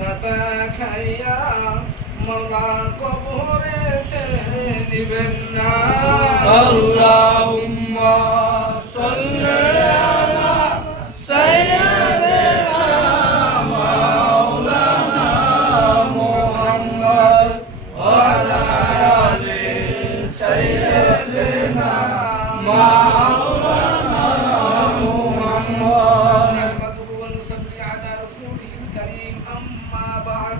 না দেখাইয়া মওলা কবরেতে নিবেন না। আল্লাহুম্মা সাল্লি আলা সাইয়্যিদিনা মাওলানা মুহাম্মদ ওয়া আলা আলি সাইয়্যিদিনা মাওলানা মুহাম্মদ। نحمده ونصلي على رسوله الكريم أما بعد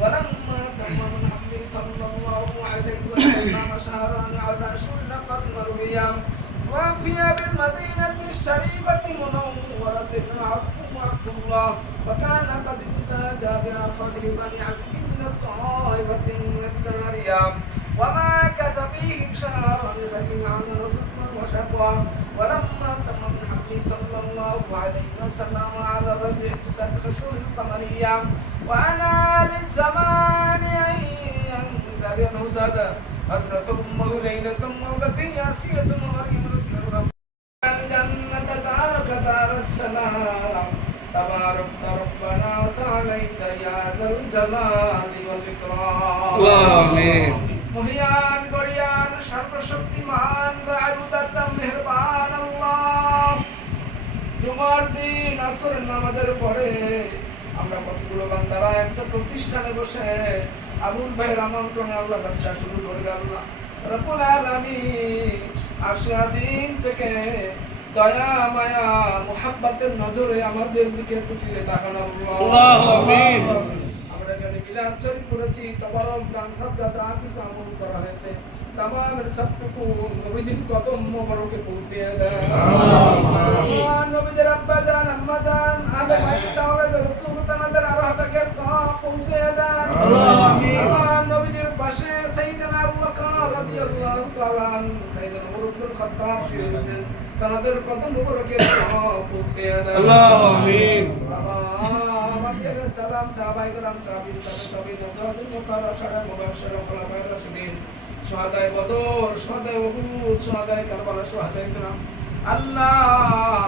ولما تم من حمله صلى الله عليه وسلم شهران على شهر قمر بيام وفي بالمدينة الشريفة منورة عبد الله وكان قد اجتاز بأخذه بني عبد من الطائفة الجارية وما كسبهم شهرا سكن عمل صدما وشقوا ولما تم من حمله صلى الله عليه وسلم على رجل تسعة الأشهر القمرية وأنا للزمان أن ينزل ينهزد حضرة أمه ليلة مولدة ياسية مريم رضي الله الجنة دارك دار السلام تبارك ربنا وتعاليت يا ذا الجلال والإكرام آمين মহিয়ান গরিয়ান সর্বশক্তিমান বায়ুদাতা মেহেরবান আল্লাহ জুমার দিন আসরের নামাজের পরে আমরা কতগুলো বান্দারা একটা প্রতিষ্ঠানে বসে আবুল ভাইয়ের আমন্ত্রণে আল্লাহ ব্যবসা শুরু করে আল্লাহ রব্বুল আলামিন আরশে আজিম থেকে দয়া মায়া মুহাব্বতের নজরে আমাদের দিকে একটু ফিরে তাকান আল্লাহ আমিন। আমরা এখানে মিলাদ শরীফ করেছি তবারক দান সাদকা যা কিছু আমল করা হয়েছে তামামের সবটুকু নবীজির কদম মোবারকে পৌঁছে দেন আল্লাহ নবীদের আব্বা জান আম্মা জান আদম আইয়ুব তাওরাত রাসূল তাদের আরহাবাকের সব পৌঁছে দেন আমিন। আল্লাহ নবীদের পাশে সাইয়েদনা আবু বকর রাদিয়াল্লাহু তাআলা আনহু সাইয়েদনা ওমর ইবনে খাত্তাব শুয়ে আছেন তাদের কদম মোবারকে সব পৌঁছে দেন আমিন। সালাম সাহাবায়ে কেরাম তাবিঈন তাবিঈন আজওয়াজুল মুতাহহারা শারা মুবাশশিরা খুলাফায়ে রাশিদিন শুহাদায়ে বদর শুহাদায়ে উহুদ শুহাদায়ে কারবালা শুহাদায়ে কিরাম আল্লাহ